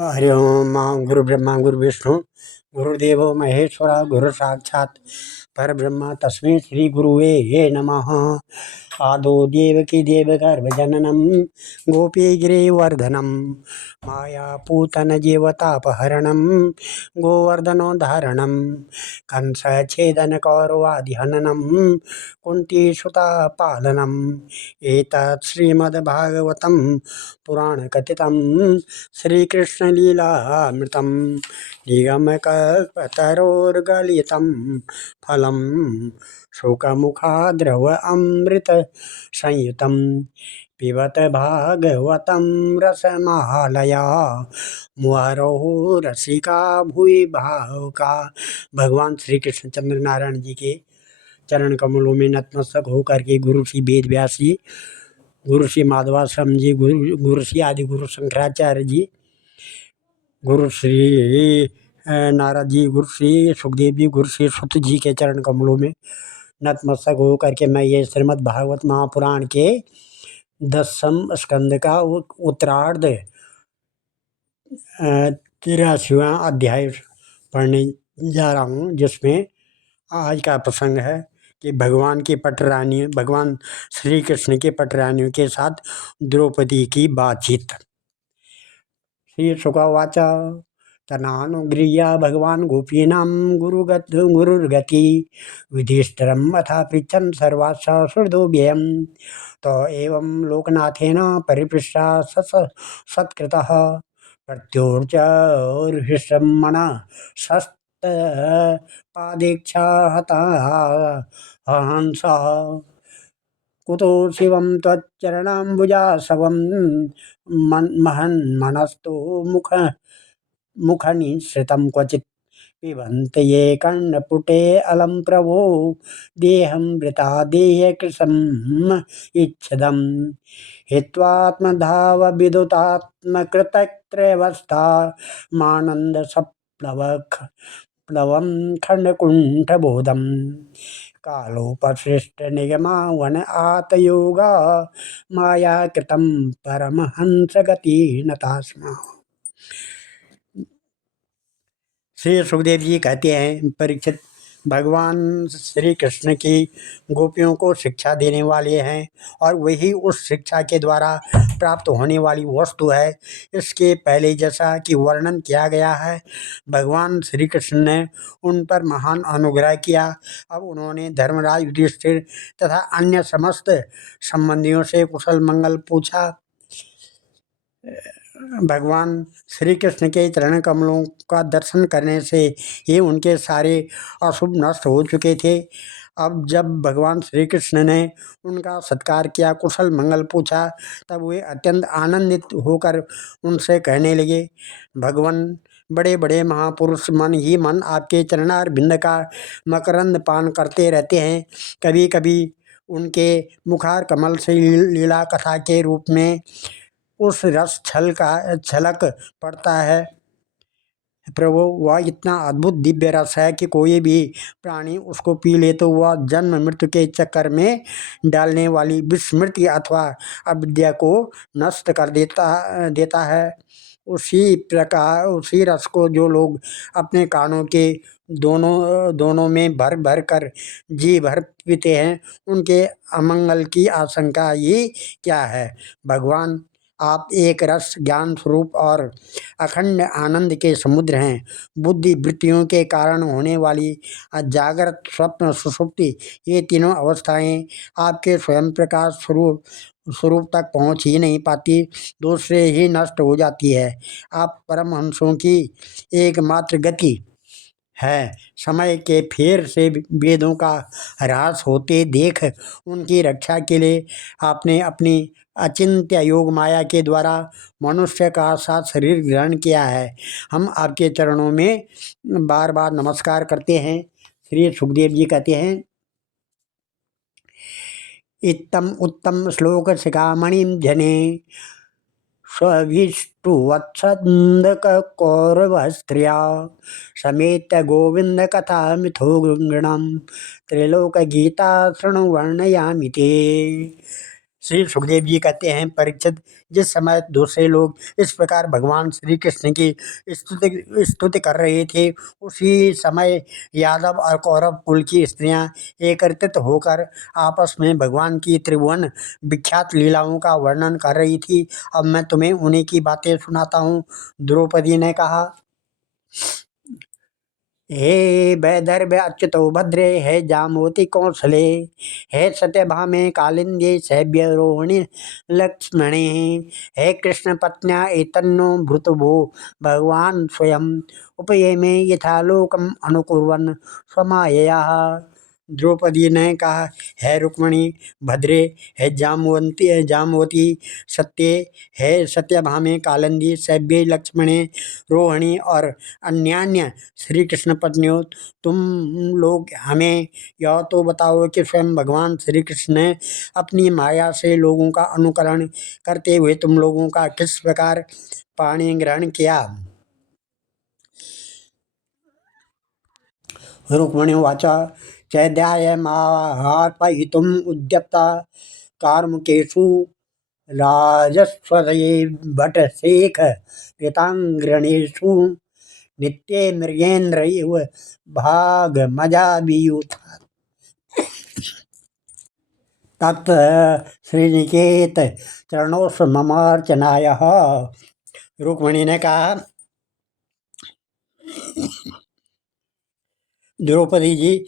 हरि ओम। गुरु ब्रह्मा गुरु विष्णु गुरुदेवो महेश्वरा गुरु साक्षात् परब्रह्म तस्मै श्री गुरुवे नमः। आदो देवकी देवगर्भजननं गोपीगिरिवर्धनं मायापूतन जीवतापहरणं गोवर्धनोद्धारणं कंसच्छेदन कौरवादिहननं कुन्तीसुतापालनम् एतत् श्रीमद्भागवतं पुराणकथितं श्रीकृष्णलीलामृतं निगमकल्पतरोर्गलितं फलं शुकमुखाद्रव अमृतसंयुतं पिबत भागवतं रसमालया मुहुरहो रसिका भुवि भावुका। भगवान श्री कृष्णचंद्र नारायण जी के चरण कमलों में नतमस्तक होकर के गुरु श्री वेद व्यास जी, गुरु श्री माधवाश्रम जी, गुरु श्री आदि गुरु शंकराचार्य जी, गुरु श्री नारद जी, गुरु श्री सुखदेव जी, गुरु श्री सुत जी के चरण कमलों में नतमस्तक होकर के मैं ये श्रीमद् भागवत महापुराण के 10वें स्कंद का उत्तरार्ध 83वां अध्याय पढ़ने जा रहा हूँ, जिसमें आज का प्रसंग है कि भगवान की पटरानी, भगवान श्री कृष्ण के पटरानियों के साथ द्रौपदी की बातचीत। श्री शुकवाच तनानुगृह्य भगवान गोपीनां गुरुर्गति युधिष्ठिरम् अथा पृच्छन् सर्वाश्च श्रुतो व्ययम् तो एवं लोकनाथेन परिपृष्टा सत्कृतः प्रत्योर्चोर्हिषं मनः शस्तपादेक्षा हता हंसः कुतो शिवं त्वच्चरणाम्बुजासवं महन्मनस्तो मुखनिःसृतं क्वचित् पिबन्त ये कर्णपुटे अलं प्रभो देहं वृता देहकृशम् इच्छदम् हित्वात्मधावविदुतात्मकृतत्रयवस्था मानन्दसप्लवं खण्डकुण्ठबोधम् कालोपसृष्ट निगमा वन आतयोगा माया कृतं परमहंस गति नतास्मा। श्री सुखदेव जी कहते हैं, परीक्षित, भगवान श्री कृष्ण की गोपियों को शिक्षा देने वाले हैं और वही उस शिक्षा के द्वारा प्राप्त होने वाली वस्तु है। इसके पहले जैसा कि वर्णन किया गया है, भगवान श्री कृष्ण ने उन पर महान अनुग्रह किया। अब उन्होंने धर्मराज युधिष्ठिर तथा अन्य समस्त संबंधियों से कुशल मंगल पूछा। भगवान श्री कृष्ण के चरण कमलों का दर्शन करने से ही उनके सारे अशुभ नष्ट हो चुके थे। अब जब भगवान श्री कृष्ण ने उनका सत्कार किया, कुशल मंगल पूछा, तब वे अत्यंत आनंदित होकर उनसे कहने लगे, भगवान, बड़े बड़े महापुरुष मन ही मन आपके चरणार बिंद का मकरंद पान करते रहते हैं। कभी कभी उनके मुखार कमल से लीला कथा के रूप में उस रस छलक पड़ता है। प्रभु, वह इतना अद्भुत दिव्य रस है कि कोई भी प्राणी उसको पी ले तो वह जन्म मृत्यु के चक्कर में डालने वाली विस्मृति अथवा अविद्या को नष्ट कर देता है। उसी प्रकार उसी रस को जो लोग अपने कानों के दोनों में भर भर कर जी भर पीते हैं, उनके अमंगल की आशंका ही क्या है। भगवान, आप एक रस ज्ञान स्वरूप और अखंड आनंद के समुद्र हैं। बुद्धि वृत्तियों के कारण होने वाली जागृत, स्वप्न, सुषुप्ति, ये तीनों अवस्थाएं आपके स्वयं प्रकाश स्वरूप तक पहुंच ही नहीं पाती, दूसरे ही नष्ट हो जाती है। आप परमहंसों की एकमात्र गति है। समय के फेर से वेदों का ह्रास होते देख उनकी रक्षा के लिए आपने अपनी अचिंत्य योग माया के द्वारा मनुष्य का साथ शरीर ग्रहण किया है। हम आपके चरणों में बार बार नमस्कार करते हैं। श्री सुखदेव जी कहते हैं, इत्तम उत्तम श्लोक शिखामणिम जने स्वभिष्टुवत्सन्दक कौरवस्त्रिया समेत गोविंद कथा मिथो गृणम त्रिलोक गीता शृणु वर्णयामि ते। श्री सुखदेव जी कहते हैं, परीक्षित, जिस समय दूसरे लोग इस प्रकार भगवान श्री कृष्ण की स्तुति कर रहे थे, उसी समय यादव और कौरव कुल की स्त्रियां एकत्रित होकर आपस में भगवान की त्रिभुवन विख्यात लीलाओं का वर्णन कर रही थी। अब मैं तुम्हें उन्हीं की बातें सुनाता हूँ। द्रौपदी ने कहा, हे वैदर्भ अच्युतो भद्रे, हे जामवती कौशले, हे सत्यभामे कालिंदी सैभ्य रोहिणी लक्ष्मणे, हे कृष्ण पत्न्या एतन्नो भृतभो भगवान स्वयं उपयेमे यथालोकम अनुकुर्वन् स्वमायया। द्रौपदी ने कहा, है रुक्मणी, भद्रे, है जामवती, सत्य, है सत्यभामे कालिंदी सैभ्य लक्ष्मणे रोहिणी और अन्यान्य श्री कृष्ण पत्नियों, तुम लोग हमें यह तो बताओ कि स्वयं भगवान श्री कृष्ण ने अपनी माया से लोगों का अनुकरण करते हुए तुम लोगों का किस प्रकार पाणी ग्रहण किया। रुक्मिणी वाचा, चैद्यायमाहार्पयितुम् उद्यता कार्मुकेषु राजस्वये भटशेख कृतांग्रणेषु नित्ये मृगेन्द्र इव भागमजाभियूथ। तत् श्रीनिकेत चरणोस ममार्चनाय। रुक्मिणी ने कहा, द्रौपदी जी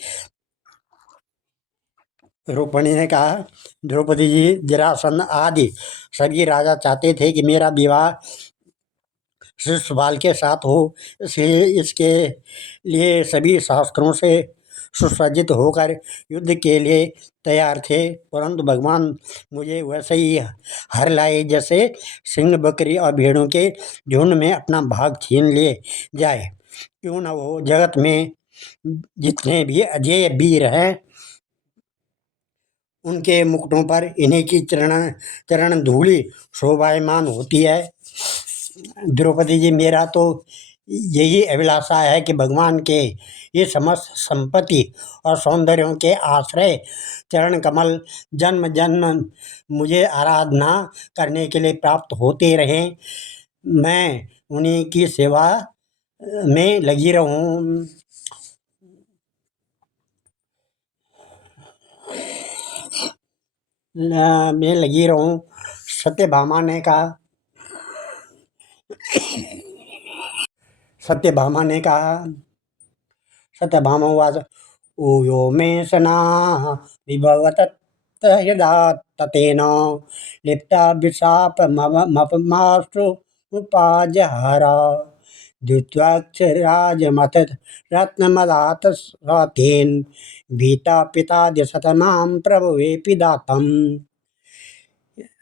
रुक्मिणी ने कहा, द्रौपदी जी, जरासंध आदि सभी राजा चाहते थे कि मेरा विवाह शिशुपाल के साथ हो, इसलिए इसके लिए सभी शास्त्रों से सुसज्जित होकर युद्ध के लिए तैयार थे, परंतु भगवान मुझे वैसे ही हर लाए जैसे सिंह बकरी और भेड़ों के झुंड में अपना भाग छीन ले जाए। क्यों न हो, जगत में जितने भी अजय वीर हैं उनके मुकुटों पर इन्हीं की चरण चरण धूलि शोभायमान होती है। द्रौपदी जी, मेरा तो यही अभिलाषा है कि भगवान के ये समस्त संपत्ति और सौंदर्यों के आश्रय चरण कमल जन्म जन्म मुझे आराधना करने के लिए प्राप्त होते रहें, मैं उन्हीं की सेवा में लगी रहूं। में लगी रहूं। सत्यभामा ने कहा, सत्यभामा ने कहा सत्यभामावाच, ऊयो मे सना विभवतत् हृदा ततेन लिप्ता विशापमपमाश्रु उपाजहारा द्युत्वाक्षराजमथ रत्नमदात स्वातेन भीता पिता दिशतनां प्रभुवे पिदातम्।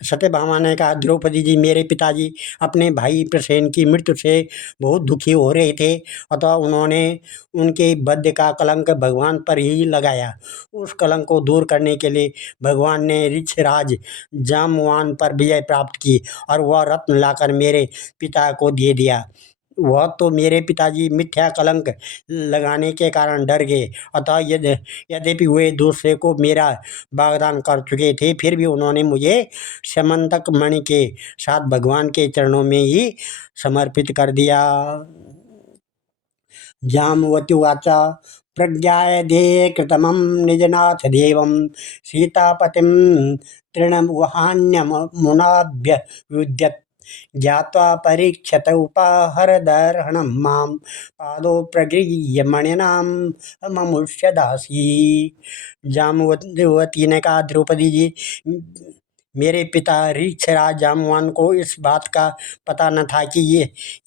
सत्यभामा ने कहा, द्रौपदी जी, मेरे पिताजी अपने भाई प्रसेन की मृत्यु से बहुत दुखी हो रहे थे, अतः उन्होंने उनके वध का कलंक भगवान पर ही लगाया। उस कलंक को दूर करने के लिए भगवान ने ऋक्षराज जामवान पर विजय प्राप्त की और वह रत्न लाकर मेरे पिता को दे दिया। वह तो मेरे पिताजी मिथ्या कलंक लगाने के कारण डर गए, अतः यद्यपि वे दूसरे को मेरा वागदान कर चुके थे, फिर भी उन्होंने मुझे समंतक मणि के साथ भगवान के चरणों में ही समर्पित कर दिया। जामवती वाचा, प्रज्ञाय दे कृतमं निजनाथ देवं सीतापतिं तृणवहान्यमुनाभ्य युध्यत ज्ञात्वा परीक्षत उपाहरदर्हणं मां पादो प्रगृह्य मणिनाम ममुष्य दासी। जामवती ने कहा, द्रौपदी जी, मेरे पिता ऋक्षराज जामवान को इस बात का पता न था कि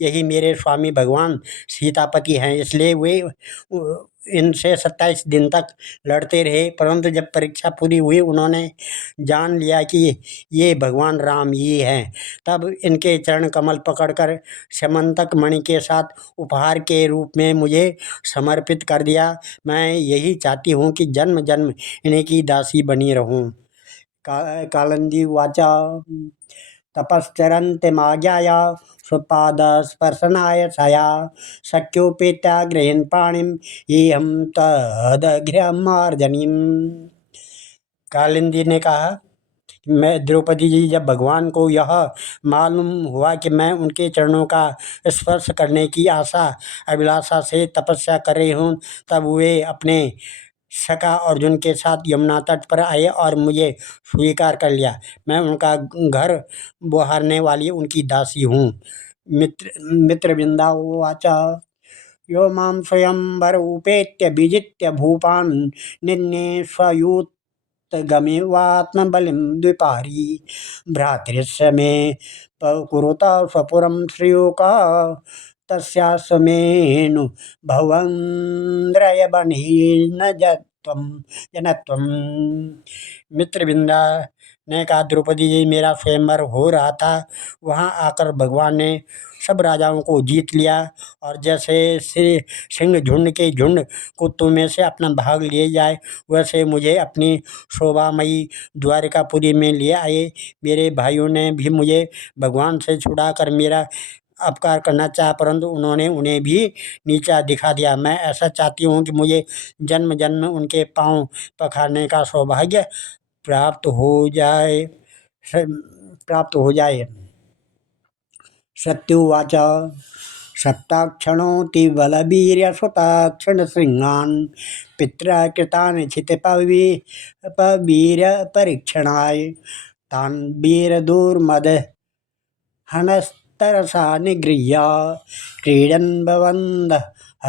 यही मेरे स्वामी भगवान सीतापति हैं, इसलिए वे इनसे 27 दिन तक लड़ते रहे, परंतु जब परीक्षा पूरी हुई उन्होंने जान लिया कि ये भगवान राम ही हैं, तब इनके चरण कमल पकड़कर समंतक मणि के साथ उपहार के रूप में मुझे समर्पित कर दिया। मैं यही चाहती हूँ कि जन्म जन्म इन्हीं की दासी बनी रहूँ। कालिंदी वाचा, तपश्चरन्तीमाज्ञाय स्वपादस्पर्शनाय छया शक्योपेत्याग्रहीन् पाणिं येहं तदघ्र्यमार्जनीम्। कालिंदी ने कहा, मैं द्रौपदी जी, जब भगवान को यह मालूम हुआ कि मैं उनके चरणों का स्पर्श करने की आशा अभिलाषा से तपस्या कर रही हूँ, तब वे अपने सखा अर्जुन के साथ यमुना तट पर आए और मुझे स्वीकार कर लिया। मैं उनका घर बहारने वाली उनकी दासी हूँ। मित्रविंदावाच यो मां स्वयंवर उपेत्य विजित्य भूपान् निन्ये स्वयूतगमेवात्मबलिं द्विपारी भ्रातृस्य मे कुरुता स्वपुरं श्रियोका तस्यास्मेनु भवन्द्रयबन्हि न जनत्वम्। मित्रविंदा ने कहा, द्रौपदी जी, मेरा स्वयंवर हो रहा था। वहाँ आकर भगवान ने सब राजाओं को जीत लिया और जैसे सिंह झुंड के झुंड कुत्तों में से अपना भाग लिए जाए, वैसे मुझे अपनी शोभामयी द्वारिकापुरी में ले आए। मेरे भाइयों ने भी मुझे भगवान से छुड़ाकर मेरा अपकार करना चाहा, परंतु उन्होंने उन्हें भी नीचा दिखा दिया। मैं ऐसा चाहती हूँ कि मुझे जन्म जन्म उनके पांव पखारने का सौभाग्य प्राप्त हो जाए। प्राप्त हो जाए। सत्युवाच सप्ताक्षणोति बलवीर्यसुताक्षण श्रृंगान् पित्रा कृतान् क्षितिपवीर परीक्षणाय तान् वीरदुर्मद हनस्तरसा निगृह्य क्रीडन् भवन्द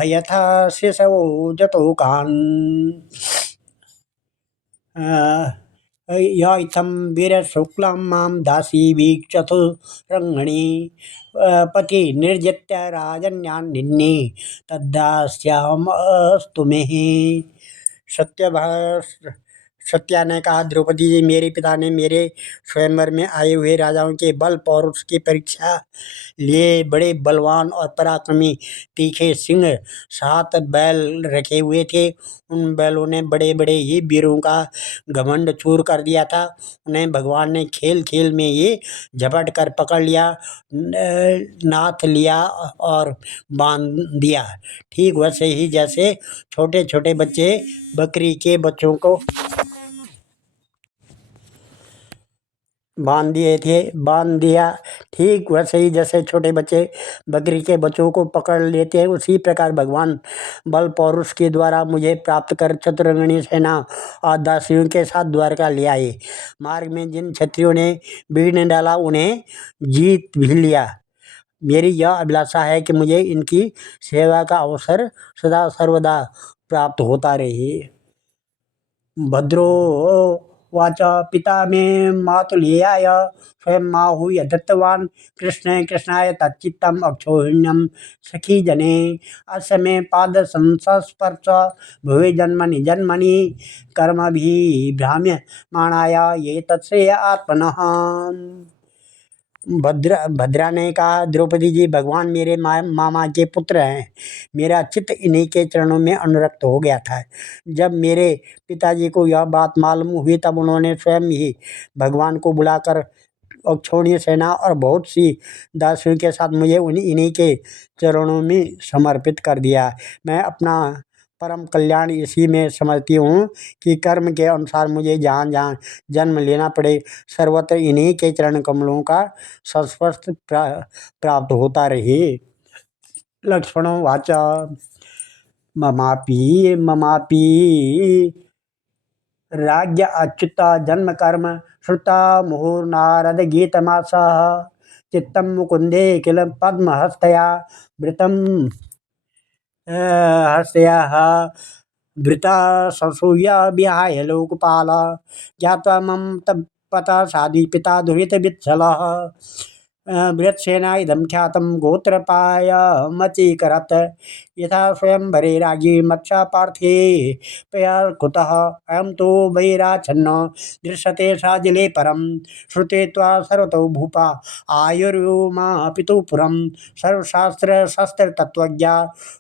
यथा शिशवो जतोकान् य इत्थं वीरशुक्लं मां दासी वीक्षतु पति निर्जित्य राजन्यान् निन्ये तद्दास्यामस्तु मे। सत्या ने कहा, द्रौपदी जी, मेरे पिता ने मेरे स्वयंवर में आए हुए राजाओं के बल पौरुष की परीक्षा लिए बड़े बलवान और पराक्रमी तीखे सिंह 7 बैल रखे हुए थे। उन बैलों ने बड़े बड़े ही वीरों का घमंड चूर कर दिया था। उन्हें भगवान ने खेल खेल में ये झपट कर पकड़ लिया, नाथ लिया और बांध दिया। ठीक वैसे ही जैसे छोटे छोटे बच्चे बकरी के बच्चों को बांध दिया। ठीक वैसे ही जैसे छोटे बच्चे बकरी के बच्चों को पकड़ लेते हैं, उसी प्रकार भगवान बल पौरुष के द्वारा मुझे प्राप्त कर चतुरंगिणी सेना और दासियों के साथ द्वारका ले आए। मार्ग में जिन क्षत्रियों ने बीड़ डाला, उन्हें जीत भी लिया। मेरी यह अभिलाषा है कि मुझे इनकी सेवा का अवसर सदा सर्वदा प्राप्त होता रहे। भद्रो वाच पिता मे मातुलेयाय स्वयं माहूय दत्तवान् कृष्णाय तच्चित्तम् अक्षोहिण्यं सखी जने अस्य मे पाद संस्पर्श भुवि जन्मनि जन्मनि कर्मभिभ्राम्यमाणाय ये तत्श्रेय आत्मनः। भद्रा ने कहा, द्रौपदी जी, भगवान मेरे मामा के पुत्र हैं। मेरा चित्त इन्हीं के चरणों में अनुरक्त हो गया था। जब मेरे पिताजी को यह बात मालूम हुई, तब उन्होंने स्वयं ही भगवान को बुलाकर अक्षौहिणी सेना और बहुत सी दासियों के साथ मुझे इन्हीं के चरणों में समर्पित कर दिया। मैं अपना परम कल्याण इसी में समझती हूँ कि कर्म के अनुसार मुझे जहाँ जहाँ जन्म लेना पड़े, सर्वत्र इन्हीं के चरण कमलों का संस्पर्श प्राप्त होता रहे। लक्ष्मणो वाच ममापि राज्य अच्युत जन्म कर्म श्रुता मुहुर्नारद गीतमासः चित्तं मुकुंदे किल पद्महस्तया वृतं हस्तया भृता संसूय विहाय लोकपाल ज्ञात्वा मम तत्पता साधि पिता दुहित वित्सलः बृहत्सेना इदं ख्यातं गोत्रपायमचीकरत् यथा स्वयंवरे राज्ञी मत्स्या पार्थे पया कुतः अयं तो बहिराच्छन्नो दृश्यते साजिले परं श्रुते त्वा सर्वतो भूपा आयुर्व्योमा पितुपुरं सर्वशास्त्रशस्त्रतत्त्वज्ञा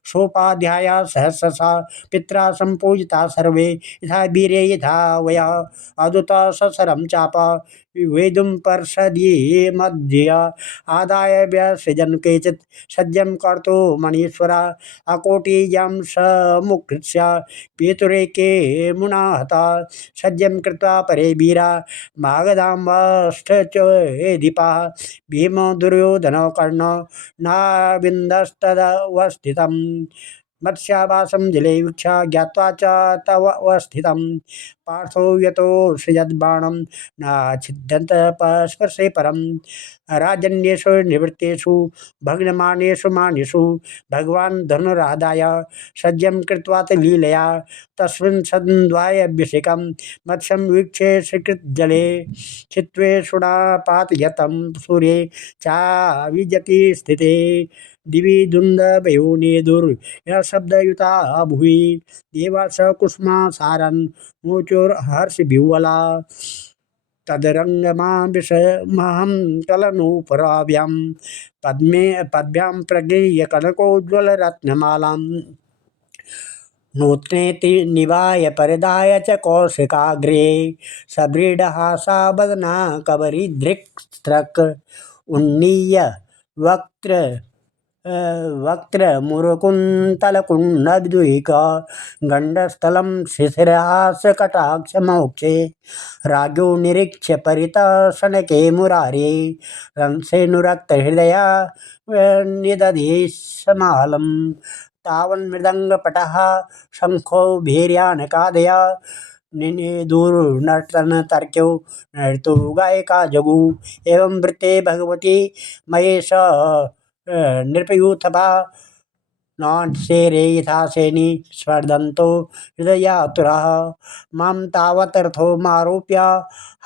सोपाध्याया सहस्रशा पित्रा सम्पूजिता सर्वे यथा वीरे यथा वयः अदुत ससरं चाप वेदुम पर्षदि मध्य आदाय व्यसृजन केचित् सज्जं कर्तो मनीश्वरा अकोटिजं समुकृत्य पेतुरेके मुना हता सज्जं कृत्वा परे वीरा मागधाम्बष्टचोदिपा भीमो दुर्योधनो कर्णो नाविन्दस्तदवस्थितम् मत्स्यावासं जले वीक्षा ज्ञात्वा च तव अवस्थितं पार्थो यतो सृजद्बाणं न छिद्यन्त स्पर्शे परं राजन्येषु निवृत्तेषु भग्नमानेषु मानेषु भगवान् धनुराधाय सज्जं कृत्वा लीलया तस्मिन् सन्द्वायभिषेकं मत्स्यं वीक्षे स्वीकृतजले चित्वेषुणापातयतं सूर्ये चाविजति स्थिते दिवि दुन्दभयोनिधुर् यः शब्दयुता भुवि देवास कुष्मासारन् मुचुर्हर्षविह्वला तदरङ्गमा विषमहं कलनोपराभ्यां पद्मे पद्भ्यां प्रगृह्य कनकोज्ज्वलरत्नमालां नूत्नेति निवाय परिधाय च कौशिकाग्रे सव्रीडहासा वदना कबरीदृक्स्त्रक् उन्नीय वक्त्र वक्त्रमुरकुन्तलकुण्डद्वीक गण्डस्थलं शिशिरहासकटाक्षमोक्षे राजो निरीक्ष्य परितशनके मुरारे रंसेऽनुरक्तहृदया निदधे समालं तावन्मृदङ्गपटः शङ्खो भैर्यानकादया निनेदुर्नर्तनतर्क्यो नर्तो गायका जगु एवं वृत्ते भगवती महेश नृपयूथपा नाट्येरे यथासेनि स्पर्धन्तो हृदयातुरः मां तावत् रथो मारोप्य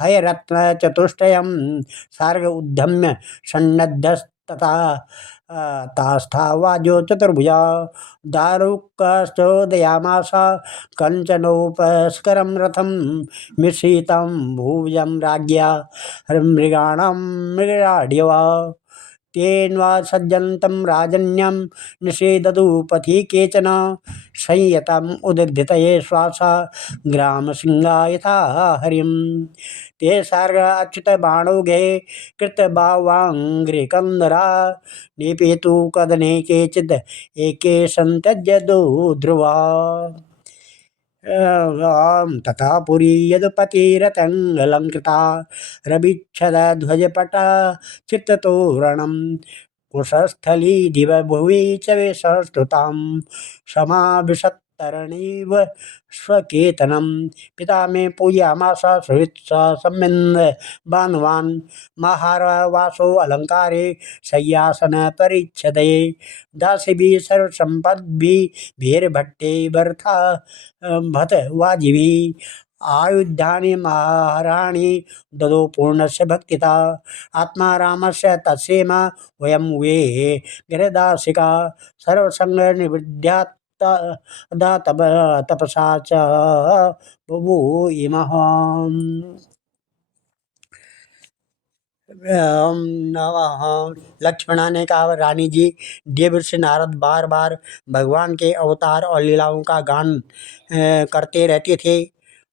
हयरत्नचतुष्टयं सार्ग उद्यम्य सन्नद्धस्तथा तास्थावाजो चतुर्भुजा दारुकश्चोदयामास कञ्चनोपस्करं रथं मिश्रितं भुजं राज्ञा मृगाणां मृगाढ्यवा तेन्वा सज्जन्तं राजन्यं निषेदतु पथि केचन संयतम् उदधृतये श्वास ग्रामसिंहा यथा हरिं ते सार्ग अच्युतबाणौघे कृतबावाङ्घ्रिकन्दरा निपेतु कदने केचिद् एके सन्त्यज्य ध्रुवा तथा पुरी यदुपतिरतङ्गलङ्कृता रविच्छदध्वजपट चित्ततोरणं कुशस्थली दिव भुवि च विसंस्तुतां समाविशत्तरणीव स्वकेतनं पिता मे पूजयामास सुहृत् सम्मिन्द बान्धवान् महारवासो अलङ्कारे शय्यासन परिच्छदे दासिभिः सर्वसम्पद्भिः भीर्भट्टे वरथा भत वाजिभी आयुधानि महाराणी ददो पूर्णस्य भक्तिता आत्मा रामस्य तत्सेम वयं वे गिरदासिका सर्वसंग निवृद्ध्यात् तपसा च बुभूयिमः। नमः। लक्ष्मणा ने कहा, रानी जी, देव से नारद बार बार भगवान के अवतार और लीलाओं का गान करते रहते थे।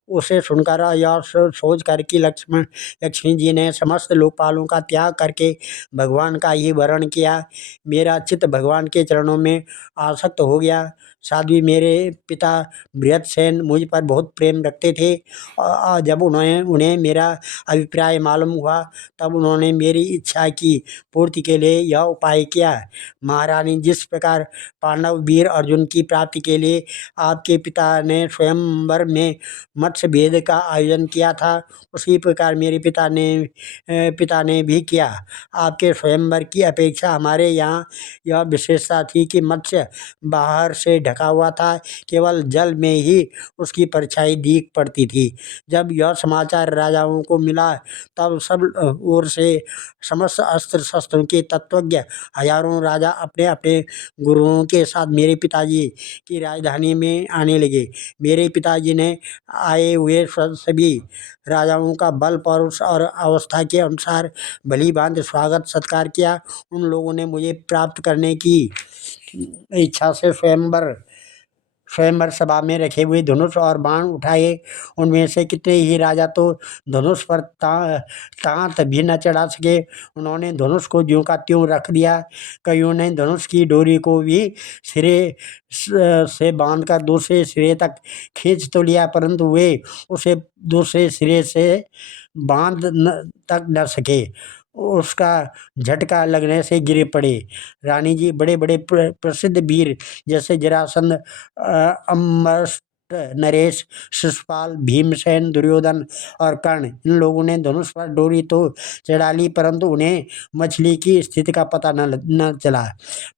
उसे सुनकर यह सोच कर कि लक्ष्मी जी ने समस्त लोकपालों का त्याग करके भगवान का ही वर्ण किया, मेरा चित्त भगवान के चरणों में आसक्त हो गया। साध्वी मेरे पिता बृहदसेन मुझ पर बहुत प्रेम रखते थे। जब उन्हें मेरा अभिप्राय मालूम हुआ तब उन्होंने मेरी इच्छा की पूर्ति के लिए यह उपाय किया। महारानी, जिस प्रकार पांडव वीर अर्जुन की प्राप्ति के लिए आपके पिता ने स्वयंवर में मत्स्य भेद का आयोजन किया था, उसी प्रकार मेरे पिता ने भी किया। आपके स्वयंवर की अपेक्षा हमारे यहाँ यह विशेषता थी कि मत्स्य बाहर से ढका हुआ था, केवल जल में ही उसकी परछाई दिख पड़ती थी। जब यह समाचार राजाओं को मिला तब सब ओर से समस्त अस्त्र शस्त्रों के तत्वज्ञ हजारों राजा अपने अपने गुरुओं के साथ मेरे पिताजी की राजधानी में आने लगे। मेरे पिताजी ने आए हुए सभी राजाओं का बल पौरुष और अवस्था के अनुसार भली भांति स्वागत सत्कार किया। उन लोगों ने मुझे प्राप्त करने की इच्छा से स्वयंवर सभा में रखे हुए धनुष और बाण उठाए। उनमें से कितने ही राजा तो धनुष पर तांत भी न चढ़ा सके। उन्होंने धनुष को ज्यों का त्यों रख दिया। कईयों ने धनुष की डोरी को भी सिरे से बांधकर दूसरे सिरे तक खींच तो लिया, परंतु वे उसे दूसरे सिरे से तक न सके। उसका झटका लगने से गिरे पड़े। रानी जी बड़े बड़े प्रसिद्ध वीर जैसे जरासंध, अम्बरष्ट, नरेश, शिशुपाल, भीमसेन, दुर्योधन और कर्ण, इन लोगों ने धनुष पर डोरी तो चढ़ा ली, परंतु उन्हें मछली की स्थिति का पता न चला।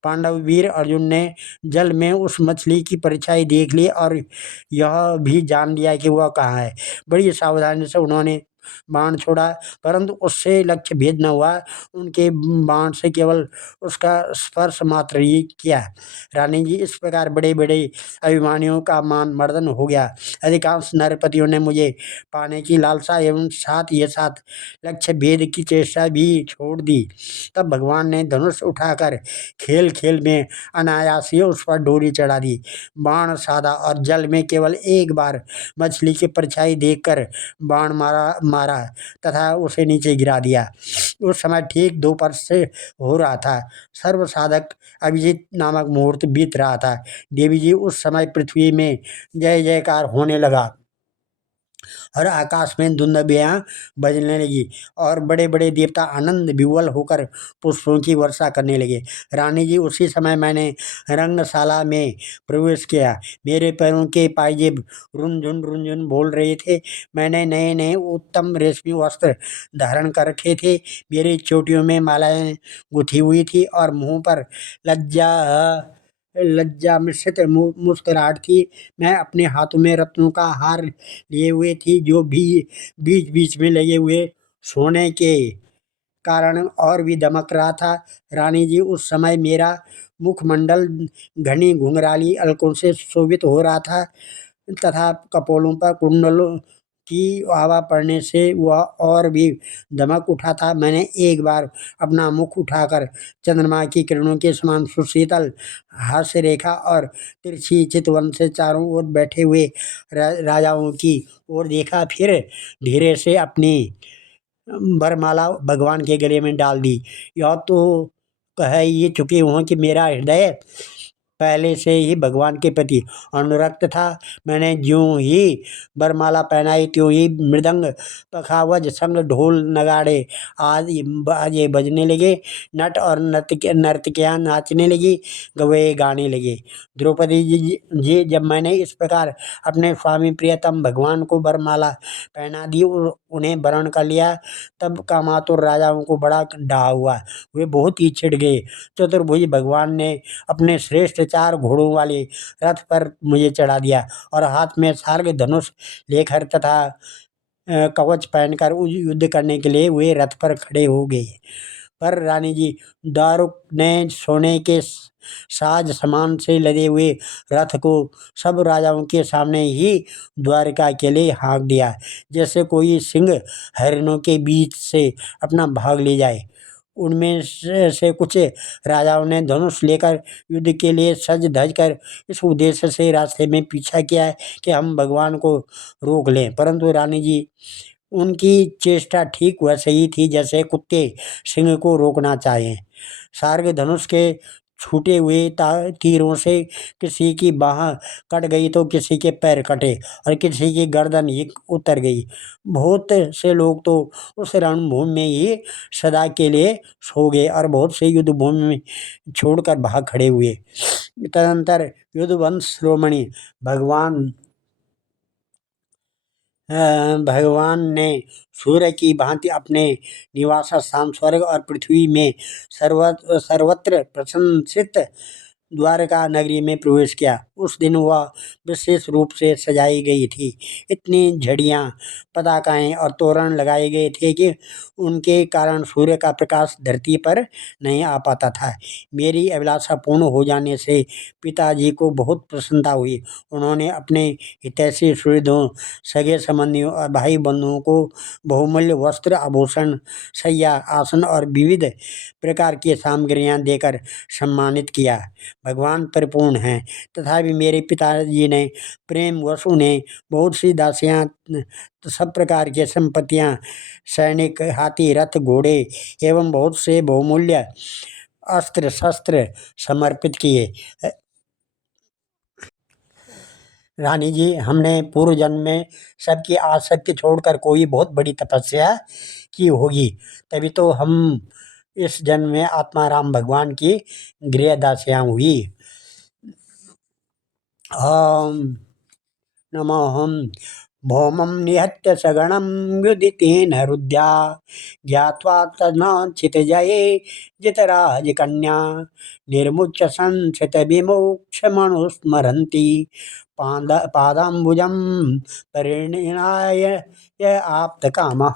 पांडव वीर अर्जुन ने जल में उस मछली की परछाई देख ली और यह भी जान लिया कि वह कहाँ है। बड़ी सावधानी से उन्होंने बाण छोड़ा, परंतु उससे लक्ष्य भेद न हुआ। उनके बाण से केवल उसका स्पर्श मात्र ही किया। रानी जी इस प्रकार बड़े बड़े अभिमानियों का मान मर्दन हो गया। अधिकांश नरपतियों ने मुझे पाने की लालसा एवं साथ ही साथ लक्ष्य भेद की चेष्टा भी छोड़ दी। तब भगवान ने धनुष उठाकर खेल खेल में अनायास ही उस पर डोरी चढ़ा दी। बाण साधा और जल में केवल एक बार मछली की परछाई देखकर बाण मारा तथा उसे नीचे गिरा दिया। उस समय ठीक दोपहर से हो रहा था। सर्व साधक अभिजीत नामक मुहूर्त बीत रहा था। देवी जी उस समय पृथ्वी में जय जयकार होने लगा और आकाश में दुंदुभियां बजने लगी और बड़े बड़े देवता आनंद विह्वल होकर पुष्पों की वर्षा करने लगे। रानी जी उसी समय मैंने रंगशाला में प्रवेश किया। मेरे पैरों के पायजेब रुनझुन बोल रहे थे। मैंने नए नए उत्तम रेशमी वस्त्र धारण कर रखे थे। मेरी चोटियों में मालाएं गुथी हुई थी और मुंह पर लज्जा लज्जा मिश्रित मुस्कुराहट थी। मैं अपने हाथों में रत्नों का हार लिए हुए थी, जो भी बीच बीच में लगे हुए सोने के कारण और भी दमक रहा था। रानी जी उस समय मेरा मुखमंडल घनी घुंघराली अलकों से शोभित हो रहा था तथा कपोलों पर कुंडलों की हवा पड़ने से वह और भी दमक उठा था। मैंने एक बार अपना मुख उठाकर चंद्रमा की किरणों के समान सुशीतल हास्य रेखा और तिरछी चितवन से चारों ओर बैठे हुए राजाओं की ओर देखा, फिर धीरे से अपनी वरमाला भगवान के गले में डाल दी। यह तो कह ये चुके हों कि मेरा हृदय पहले से ही भगवान के प्रति अनुरक्त था। मैंने ज्यों ही वरमाला पहनाई त्यों ही मृदंग, पखावज, संग, ढोल, नगाड़े आदि बाजे बजने लगे। नट और नर्तकियाँ नाचने लगी, गवैये गाने लगे। द्रौपदी जी जब मैंने इस प्रकार अपने स्वामी प्रियतम भगवान को वरमाला पहना दी और उन्हें वरण कर लिया, तब कामातुर राजाओं को बड़ा डाह हुआ। वे बहुत ही चिढ़ गए। चतुर्भुज भगवान ने अपने श्रेष्ठ 4 घोड़ों वाले रथ पर मुझे चढ़ा दिया और हाथ में सार्ग धनुष लेकर तथा कवच पहनकर युद्ध करने के लिए वे रथ पर खड़े हो गए। पर रानी जी दारुक ने सोने के साज समान से लदे हुए रथ को सब राजाओं के सामने ही द्वारका के लिए हाँक दिया, जैसे कोई सिंह हरिणों के बीच से अपना भाग ले जाए। उनमें से कुछ राजाओं ने धनुष लेकर युद्ध के लिए सज धज कर इस उद्देश्य से रास्ते में पीछा किया है कि हम भगवान को रोक लें, परंतु रानी जी उनकी चेष्टा ठीक वैसे ही थी जैसे कुत्ते सिंह को रोकना चाहें। सार्ग धनुष के छूटे हुए तीरों से किसी की बाह कट गई तो किसी के पैर कटे और किसी की गर्दन ही उतर गई। बहुत से लोग तो उस रणभूमि में ही सदा के लिए सो गए और बहुत से युद्ध भूमि में छोड़कर भाग खड़े हुए। तदंतर युद्धवंश शिरोमणि भगवान ने सूर्य की भांति अपने निवास स्थान स्वर्ग और पृथ्वी में सर्वत्र प्रशंसित द्वारका नगरी में प्रवेश किया। उस दिन वह विशेष रूप से सजाई गई थी। इतनी झड़ियाँ, पताकाएं और तोरण लगाए गए थे कि उनके कारण सूर्य का प्रकाश धरती पर नहीं आ पाता था। मेरी अभिलाषा पूर्ण हो जाने से पिताजी को बहुत प्रसन्नता हुई। उन्होंने अपने हितैषी सुहृदों, सगे संबंधियों और भाई बंधुओं को बहुमूल्य वस्त्र, आभूषण, शैया, आसन और विविध प्रकार की सामग्रियां देकर सम्मानित किया। भगवान परिपूर्ण हैं, तथापि तभी मेरे पिताजी ने प्रेम वशु ने बहुत सी दासियाँ, सब प्रकार की संपत्तियाँ, सैनिक, हाथी, रथ, घोड़े एवं बहुत से बहुमूल्य अस्त्र शस्त्र समर्पित किए। रानी जी, हमने पूर्व जन्म में सबकी आसक्ति छोड़कर कोई बहुत बड़ी तपस्या की होगी, तभी तो हम इस जन्म में आत्माराम भगवान की गृहदासियाँ हुई। ओम नमोऽहं भौमं निहत्य सगणं युदितेन हृद्या ज्ञात्वा तन्क्षितिजये जितराजकन्या निर्मुच्य संस्थितविमोक्षमनुस्मरन्ति पादाम्बुजं परिणीणाय य आप्तकामः।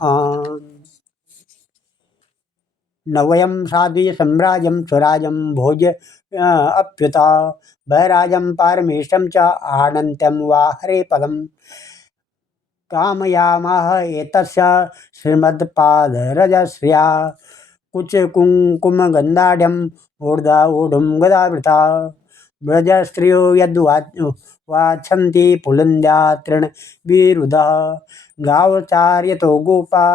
नवयं साध्वी सम्राजं स्वराजं भोज्य अप्युता वैराजं पारमेशं च आनन्त्यं वा हरे पदं कामयामाह एतस्य श्रीमद्पादरजश्रिया कुचकुङ्कुमगन्धाढ्यम् ऊर्ध्वोढुं गदावृता व्रजस्त्रियो वाछन्ति पुलिन्द्या तृणविरुधः गावचार्यतो गोपा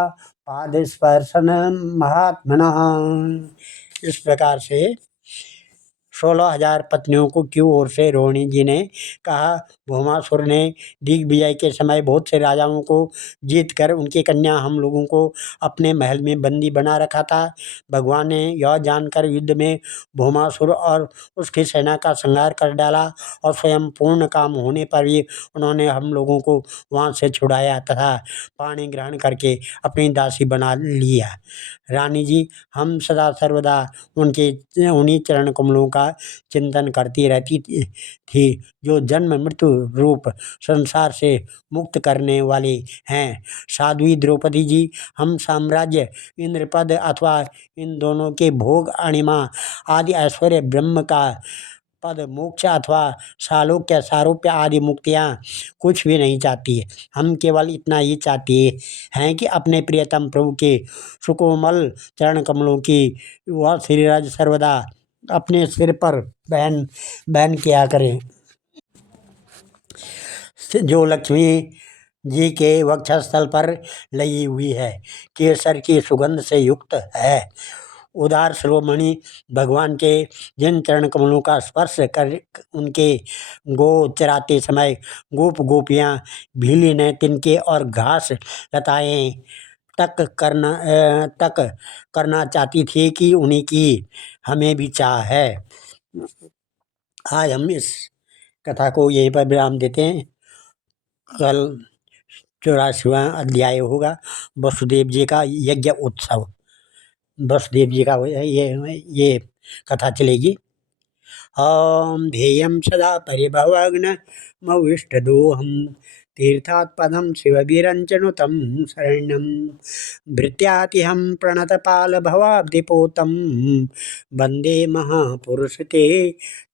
पादस्पर्शन महात्मनः। इस प्रकार से 16,000 पत्नियों को की ओर से रोहिणी जी ने कहा। भौमासुर ने दिग्विजय के समय बहुत से राजाओं को जीत कर उनकी कन्या हम लोगों को अपने महल में बंदी बना रखा था। भगवान ने यह जानकर युद्ध में भौमासुर और उसकी सेना का संहार कर डाला और स्वयं पूर्ण काम होने पर भी उन्होंने हम लोगों को वहाँ से छुड़ाया तथा पाणी ग्रहण करके अपनी दासी बना लिया। रानी जी, हम सदा सर्वदा उन्हीं चरण कमलों का चिंतन करती रहती थी जो जन्म मृत्यु रूप संसार से मुक्त करने वाले हैं। साध्वी द्रौपदी जी, हम साम्राज्य, इंद्रपद अथवा इन दोनों के भोग, अणिमा आदि ऐश्वर्य, ब्रह्म का पद, मोक्ष अथवा सालोक्य, सारूप्य आदि मुक्तियाँ कुछ भी नहीं चाहती है। हम केवल इतना ही चाहती हैं कि अपने प्रियतम प्रभु के सुकोमल चरण कमलों की वह श्रीरज सर्वदा अपने सिर पर बहन बहन किया करें। जो लक्ष्मी जी के वक्षस्थल पर लगी हुई है, केसर की सुगंध से युक्त है। उदार शिरोमणि भगवान के जिन चरण कमलों का स्पर्श कर उनके गो चराते समय गोप गोपियाँ भीली ने तिनके और घास लताएं तक करना चाहती थी कि उन्हीं की हमें भी चाह है। आज हम इस कथा को यहीं पर विराम देते हैं। कल 84वां अध्याय होगा, वसुदेव जी का यज्ञ उत्सव। वसुदेव जी का ये कथा चलेगी। ओम ध्येयं सदा परिभवग्नमविष्टदोहं तीर्थात्पदं शिववीरञ्चनुतं शरण्यं भृत्यातिहं प्रणतपालभवाब्धिपोतं वन्दे महापुरुषते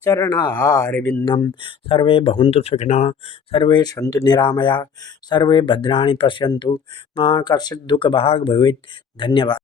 चरणारविन्दं। सर्वे भवन्तु सुखिनः, सर्वे सन्तु निरामया, सर्वे भद्राणि पश्यन्तु, मा कश्चित् दुःखभाग् भवेत्। धन्यवाद।